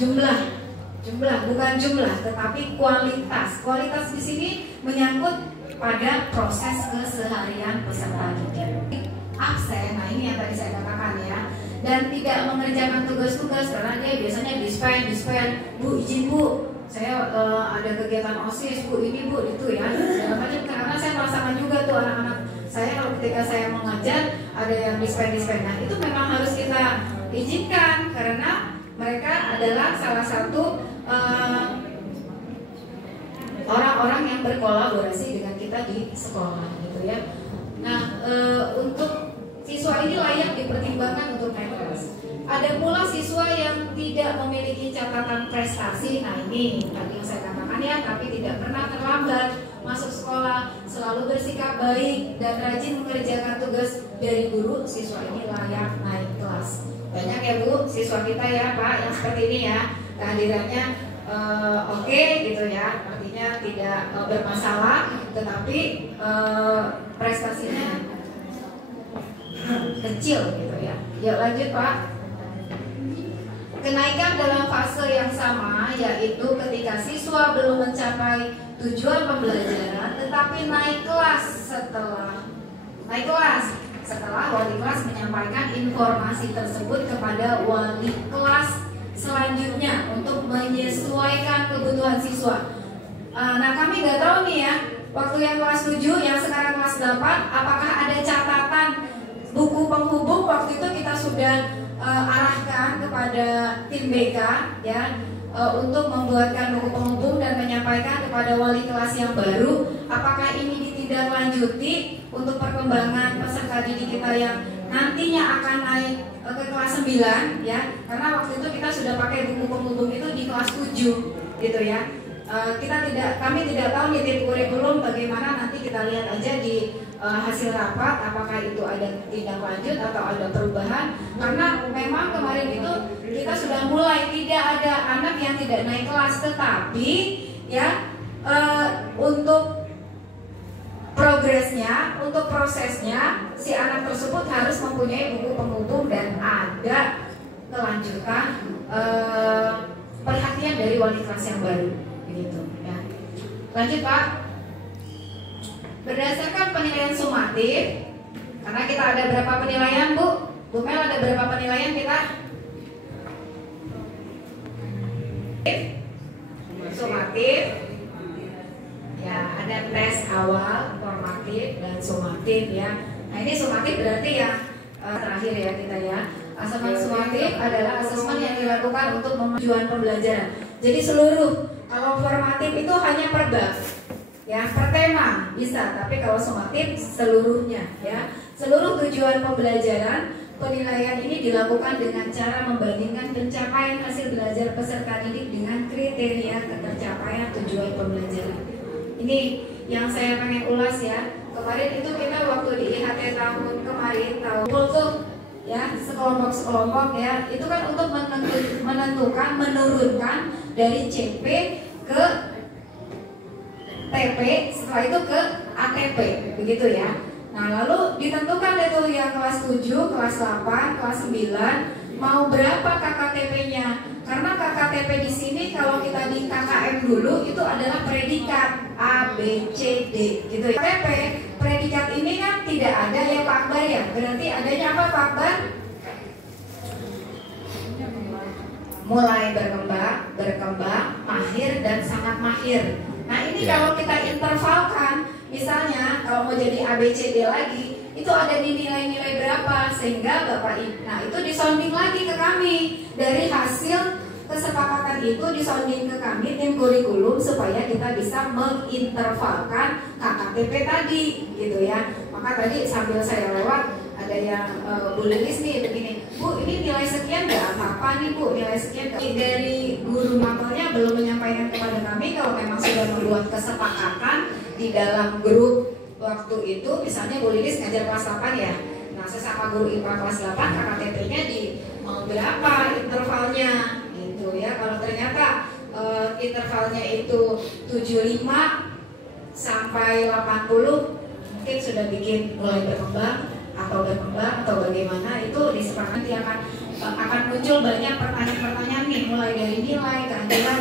jumlah bukan jumlah, tetapi kualitas. Kualitas di sini menyangkut pada proses keseharian peserta didik. Absen, nah ini yang tadi saya katakan ya, dan tidak mengerjakan tugas-tugas karena dia biasanya dispen, Bu izin Bu, saya ada kegiatan OSIS Bu, ini Bu itu ya, segala macam. Karena saya merasakan juga tuh anak-anak saya kalau ketika saya mengajar ada yang dispen. Nah itu memang harus kita izinkan karena mereka adalah salah satu orang-orang yang berkolaborasi dengan kita di sekolah gitu ya. Nah untuk siswa ini layak dipertimbangkan untuk naik kelas. Ada pula siswa yang tidak memiliki catatan prestasi. Nah ini tadi yang saya katakan ya, tapi tidak pernah terlambat masuk sekolah, selalu bersikap baik dan rajin mengerjakan tugas dari guru. Siswa ini layak naik kelas. Banyak ya Bu siswa kita ya Pak yang seperti ini ya, kehadirannya oke gitu ya, artinya tidak bermasalah, tetapi prestasinya kecil gitu ya. Yuk lanjut Pak. Kenaikan dalam fase yang sama yaitu ketika siswa belum mencapai tujuan pembelajaran tetapi naik kelas setelah wali kelas menyampaikan informasi tersebut kepada wali kelas selanjutnya untuk menyesuaikan kebutuhan siswa. Nah kami nggak tahu nih ya, waktu yang kelas 7 yang sekarang kelas 8 apakah ada catatan buku penghubung. Waktu itu kita sudah arahkan kepada tim BK ya untuk membuatkan buku penghubung dan menyampaikan kepada wali kelas yang baru apakah ini ditindaklanjuti untuk perkembangan peserta didik kita yang nantinya akan naik ke kelas 9 ya, karena waktu itu kita sudah pakai buku penghubung itu di kelas 7 gitu ya. Kami tidak tahu nih tim kurikulum bagaimana, nanti kita lihat aja di hasil rapat apakah itu ada tindak lanjut atau ada perubahan, karena memang kemarin itu kita sudah mulai tidak ada anak yang tidak naik kelas, tetapi ya untuk progresnya, untuk prosesnya si anak tersebut harus mempunyai buku penghubung dan ada kelanjutan perhatian dari wali kelas yang baru begitu ya. Lanjut Pak. Berdasarkan penilaian sumatif, karena kita ada berapa penilaian Bu Mel, ada berapa penilaian kita? Sumatif ya, ada tes awal, formatif dan sumatif ya. Nah ini sumatif berarti ya terakhir ya kita ya. Asesmen sumatif adalah asesmen yang dilakukan untuk tujuan pembelajaran. Jadi seluruh, kalau formatif itu hanya per bab ya, per tema bisa, tapi kalau sumatif seluruhnya ya. Seluruh tujuan pembelajaran, penilaian ini dilakukan dengan cara membandingkan pencapaian hasil belajar peserta didik dengan kriteria ketercapaian tujuan pembelajaran. Ini yang saya pengen ulas ya. Kemarin itu kita waktu di IHT tahun kemarin tuh ya, sekelompok ya, itu kan untuk menurunkan dari CP ke TP, setelah itu ke ATP begitu ya. Nah lalu ditentukan itu yang kelas 7, kelas 8, kelas 9 mau berapa KKTP-nya. Karena KKTP di sini kalau kita di KKM dulu itu adalah predikat A, B, C, D gitu ya. KKTP, predikat ini kan tidak ada ya Pak Akbar ya. Berarti adanya apa Pak Akbar? Mulai berkembang, mahir dan sangat mahir. Nah ini kalau kita intervalkan, misalnya kalau mau jadi A, B, C, D lagi, itu ada di nilai-nilai berapa, sehingga Bapak Ibu, nah itu disounding lagi ke kami. Dari hasil kesepakatan itu disounding ke kami tim kurikulum supaya kita bisa mengintervalkan KKTP tadi gitu ya. Maka tadi sambil saya lewat ada yang Bu Lilis nih begini, Bu ini nilai sekian nggak apa-apa nih Bu, nilai sekian dari guru mapelnya belum menyampaikan kepada kami. Kalau memang sudah membuat kesepakatan di dalam grup waktu itu, misalnya Bu Lilis ngajar kelas 8 ya, nah sesama guru IPA kelas 8 KKTP-nya di mau berapa intervalnya gitu ya. Kalau ternyata intervalnya itu 75 sampai 80, mungkin sudah bikin mulai berkembang atau bagaimana, itu disepakati akan akan muncul banyak pertanyaan-pertanyaan nih, mulai dari nilai, keadilan,